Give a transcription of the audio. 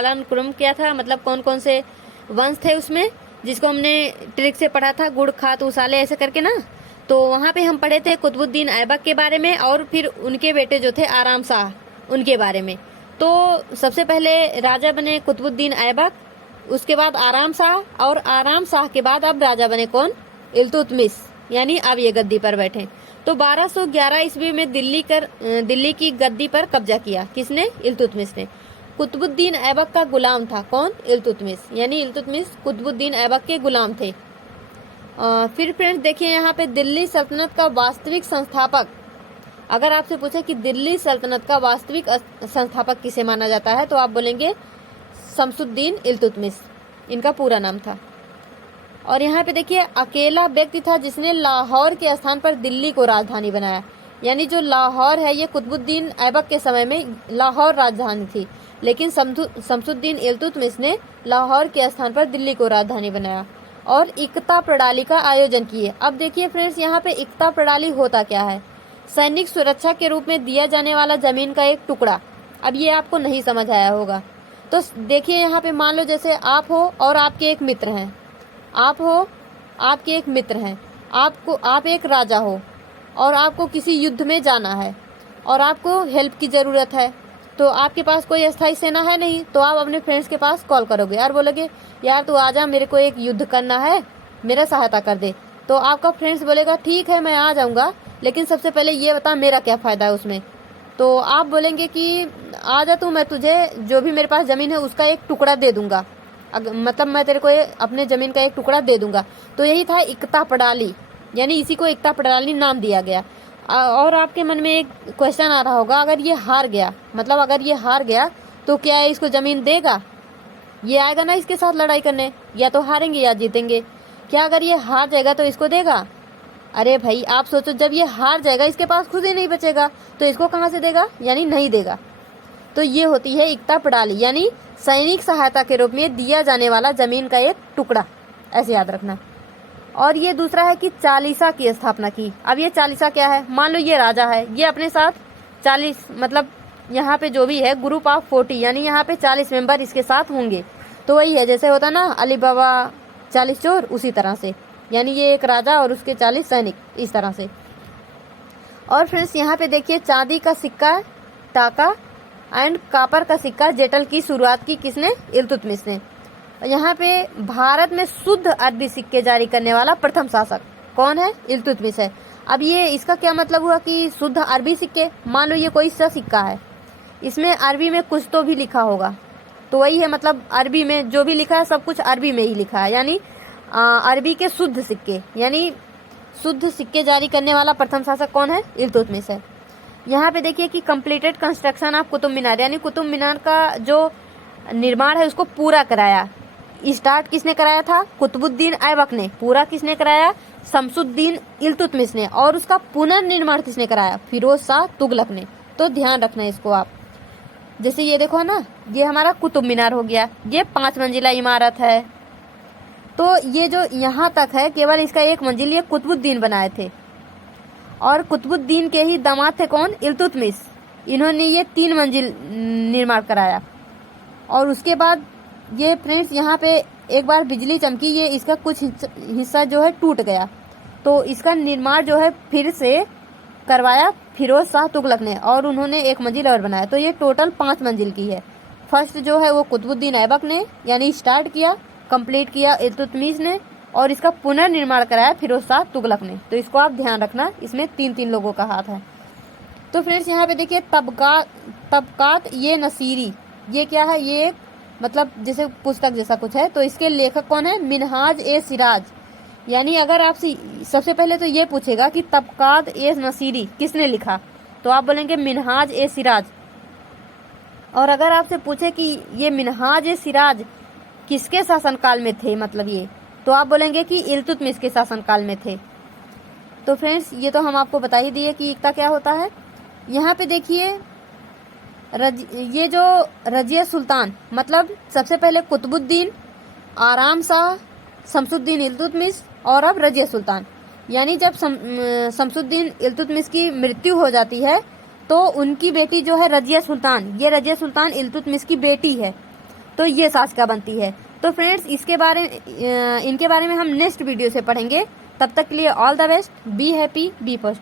कालानुक्रम क्या था, मतलब कौन कौन से वंश थे उसमें, जिसको हमने ट्रिक से पढ़ा था, गुड़ खात उसाले ऐसे करके ना। तो वहाँ पे हम पढ़े थे कुतुबुद्दीन ऐबक के बारे में और फिर उनके बेटे जो थे आराम शाह, उनके बारे में। तो सबसे पहले राजा बने कुतुबुद्दीन ऐबक, उसके बाद आराम शाह, और आराम शाह के बाद अब राजा बने कौन, इल्तुतमिश, यानी अब ये गद्दी पर बैठे। तो 1211 ईस्वी में दिल्ली की गद्दी पर कब्जा किया। किसने? इल्तुतमिश ने। कुतुबुद्दीन ऐबक का गुलाम था कौन? इल्तुतमिश, यानी इल्तुतमिश कुतुबुद्दीन ऐबक के गुलाम थे। फिर फ्रेंड्स देखिए यहाँ पे दिल्ली सल्तनत का वास्तविक संस्थापक, अगर आपसे पूछे कि दिल्ली सल्तनत का वास्तविक संस्थापक किसे माना जाता है, तो आप बोलेंगे शमसुद्दीन इल्तुतमिश, इनका पूरा नाम था। और यहाँ पे देखिए अकेला व्यक्ति था जिसने लाहौर के स्थान पर दिल्ली को राजधानी बनाया। यानी जो लाहौर है ये कुतुबुद्दीन ऐबक के समय में लाहौर राजधानी थी, लेकिन शमसुद्दीन इल्तुतमिश ने लाहौर के स्थान पर दिल्ली को राजधानी बनाया और इकता प्रणाली का आयोजन किए। अब देखिए फ्रेंड्स यहाँ पे इकता प्रणाली होता क्या है? सैनिक सुरक्षा के रूप में दिया जाने वाला जमीन का एक टुकड़ा। अब ये आपको नहीं समझ आया होगा, तो देखिए यहाँ पे मान लो जैसे आप हो और आपके एक मित्र हैं, आप हो, आपके एक मित्र हैं, आप एक राजा हो और आपको किसी युद्ध में जाना है और आपको हेल्प की ज़रूरत है। तो आपके पास कोई अस्थायी सेना है नहीं, तो आप अपने फ्रेंड्स के पास कॉल करोगे और बोलोगे यार तू आजा, मेरे को एक युद्ध करना है, मेरा सहायता कर दे। तो आपका फ्रेंड्स बोलेगा ठीक है मैं आ जाऊँगा, लेकिन सबसे पहले ये बता मेरा क्या फ़ायदा है उसमें। तो आप बोलेंगे कि आजा तू, मैं तुझे जो भी मेरे पास ज़मीन है उसका एक टुकड़ा दे दूँगा, मतलब मैं तेरे को अपने ज़मीन का एक टुकड़ा दे दूँगा। तो यही था इकता प्रणाली, यानी इसी को इकता प्रणाली नाम दिया गया। और आपके मन में एक क्वेश्चन आ रहा होगा, अगर ये हार गया, मतलब अगर ये हार गया तो क्या है इसको ज़मीन देगा? ये आएगा ना इसके साथ लड़ाई करने, या तो हारेंगे या जीतेंगे। क्या अगर ये हार जाएगा तो इसको देगा? अरे भाई आप सोचो, जब ये हार जाएगा इसके पास खुद ही नहीं बचेगा तो इसको कहाँ से देगा, यानी नहीं देगा। तो ये होती है इकता प्रणाली, यानी सैनिक सहायता के रूप में दिया जाने वाला जमीन का एक टुकड़ा, ऐसे याद रखना। और ये दूसरा है कि चालीसा की स्थापना की। अब ये चालीसा क्या है? मान लो ये राजा है, ये अपने साथ 40, मतलब यहाँ पे जो भी है ग्रुप ऑफ 40, यानी यहाँ पे 40 मेंबर इसके साथ होंगे। तो वही है जैसे होता ना अली बाबा 40 चोर, उसी तरह से, यानी ये एक राजा और उसके 40 सैनिक, इस तरह से। और फ्रेंड्स यहाँ पे देखिए चांदी का सिक्का टाका एंड कापर का सिक्का जेटल की शुरुआत की किसने? इल्तुतमिश ने। यहाँ पे भारत में शुद्ध अरबी सिक्के जारी करने वाला प्रथम शासक कौन है? इल्तुतमिश है। अब ये इसका क्या मतलब हुआ कि शुद्ध अरबी सिक्के? मान लो ये कोई सा सिक्का है, इसमें अरबी में कुछ तो भी लिखा होगा, तो वही है, मतलब अरबी में जो भी लिखा है सब कुछ अरबी में ही लिखा है, यानी अरबी के शुद्ध सिक्के, यानी शुद्ध सिक्के जारी करने वाला प्रथम शासक कौन है? इल्तुतमिश है। यहाँ पे देखिए कि completed construction of Qutub Minar, यानी कुतुब मीनार का जो निर्माण है उसको पूरा कराया। स्टार्ट किसने कराया था? कुतुबुद्दीन ऐबक ने। पूरा किसने कराया? शमसुद्दीन इल्तुतमिश ने। और उसका पुनर्निर्माण किसने कराया? फिरोज शाह तुगलक ने। तो ध्यान रखना इसको आप। जैसे ये देखो ना, ये हमारा कुतुब मीनार हो गया, ये 5 मंजिला इमारत है। तो ये जो यहाँ तक है केवल इसका 1 मंजिल ये कुतुबुद्दीन बनाए थे, और कुतुबुद्दीन के ही दामाद थे कौन? इल्तुतमिश। इन्होंने ये 3 मंजिल निर्माण कराया। और उसके बाद ये फ्रेंड्स यहाँ पे एक बार बिजली चमकी, ये इसका कुछ हिस्सा जो है टूट गया, तो इसका निर्माण जो है फिर से करवाया फिरोज शाह तुगलक ने, और उन्होंने 1 मंजिल और बनाया। तो ये टोटल 5 मंजिल की है। फर्स्ट जो है वो कुतुबुद्दीन ऐबक ने, यानी स्टार्ट किया, कंप्लीट किया इल्तुतमिश ने, और इसका पुनर्निर्माण कराया फिरोज शाह तुगलक ने। तो इसको आप ध्यान रखना, इसमें 3-3 लोगों का हाथ है। तो फ्रेंड्स यहाँ पे देखिए तबकात ये नसीरी, ये क्या है? ये एक मतलब जैसे पुस्तक जैसा कुछ है। तो इसके लेखक कौन है? मिनहाज ए सिराज। यानी अगर आपसे सबसे पहले तो ये पूछेगा कि तबकात ए नसीरी किसने लिखा, तो आप बोलेंगे मिनहाज ए सिराज। और अगर आपसे पूछे कि ये मिनहाज ए सिराज किसके शासनकाल में थे, मतलब ये, तो आप बोलेंगे कि इल्तुतमिश के शासनकाल में थे। तो फ्रेंड्स ये तो हम आपको बता ही दिए कि इकता क्या होता है। यहाँ पे देखिए ये जो रजिया सुल्तान, मतलब सबसे पहले कुतुबुद्दीन, आराम शाह, शमसुद्दीन इल्तुतमिश और अब रजिया सुल्तान। यानी जब शमसुद्दीन इल्तुतमिश की मृत्यु हो जाती है तो उनकी बेटी जो है रजिया सुल्तान, ये रजिया सुल्तान इल्तुतमिश की बेटी है। तो ये शासिका बनती है। तो फ्रेंड्स इनके बारे में हम नेक्स्ट वीडियो से पढ़ेंगे। तब तक के लिए all the best, be happy, be positive.